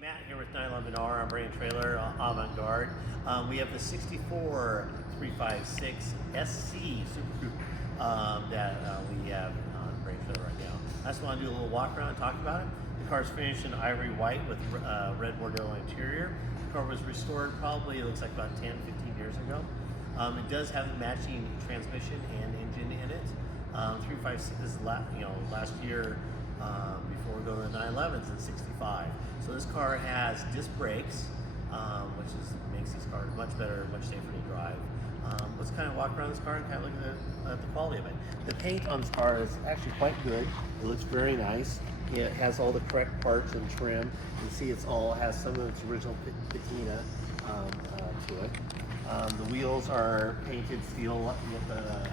Matt here with 911R on Brand Trailer Avant-Garde. We have the 64 356 SC Super Coupe that we have on Brand Trailer right now. I just want to do a little walk around and talk about it. The car is finished in ivory white with red Bordeaux interior. The car was restored probably, it looks like about 10, 15 years ago. It does have a matching transmission and engine in it. 356 is last year before we go to the 911s in 65. So this car has disc brakes, which makes these cars much better, much safer to drive. Let's kind of walk around this car and kind of look at the quality of it. The paint on this car is actually quite good. It looks very nice. It has all the correct parts and trim. You can see it's all has some of its original patina to it. The wheels are painted steel with the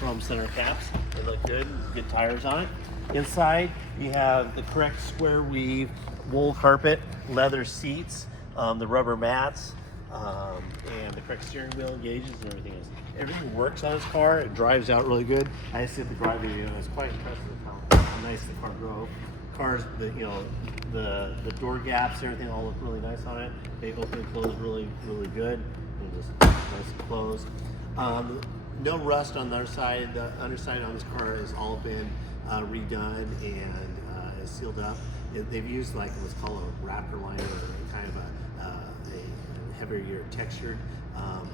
chrome center caps. They look good. Good tires on it. Inside, you have the correct square weave wool carpet, leather seats, the rubber mats, and the correct steering wheel gauges and everything else. Everything works on this car. It drives out really good. I just did the drive video, and it's quite impressive how nice the car drove. Cars, the door gaps, everything all look really nice on it. They open and close really good. And just nice and closed. No rust on the other side. The underside on this car has all been redone and is sealed up. They've used like what's called a raptor liner, or kind of a heavier textured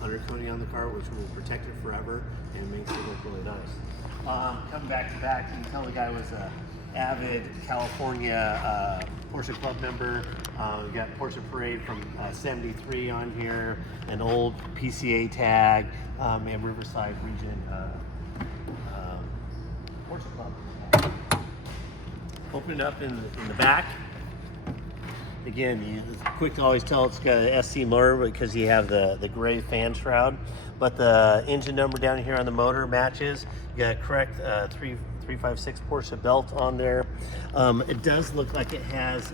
undercoating on the car, which will protect it forever and makes it look really nice. Coming back to back, you can tell the guy was an avid California Porsche Club member. We got Porsche Parade from '73 on here, an old PCA tag, and Riverside Region Porsche Club. Open it up in the back. Again, it's quick to always tell it's got an SC motor because you have the gray fan shroud, but the engine number down here on the motor matches. You got a correct 356 Porsche belt on there. It does look like it has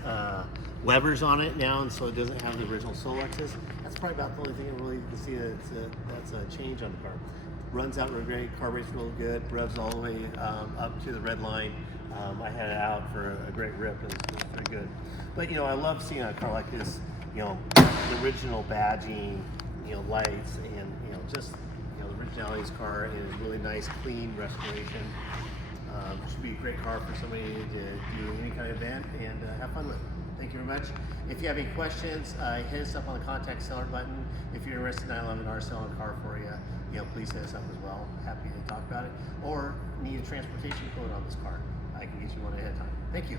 Webers on it now, and so it doesn't have the original Solexes. That's probably about the only thing I really can see that's a change on the car. Runs out real great, carburetors real good, revs all the way up to the red line. I had it out for a great rip. It was pretty good. But I love seeing a car like this. The original badging, lights, and just the originality of this car is really nice, clean restoration. Should be a great car for somebody to do any kind of event and have fun with. Thank you very much. If you have any questions, hit us up on the contact seller button. If you're interested in 911R selling a car for you, please hit us up as well. Happy to talk about it. Or need a transportation quote on this car, I can get you one ahead of time. Thank you.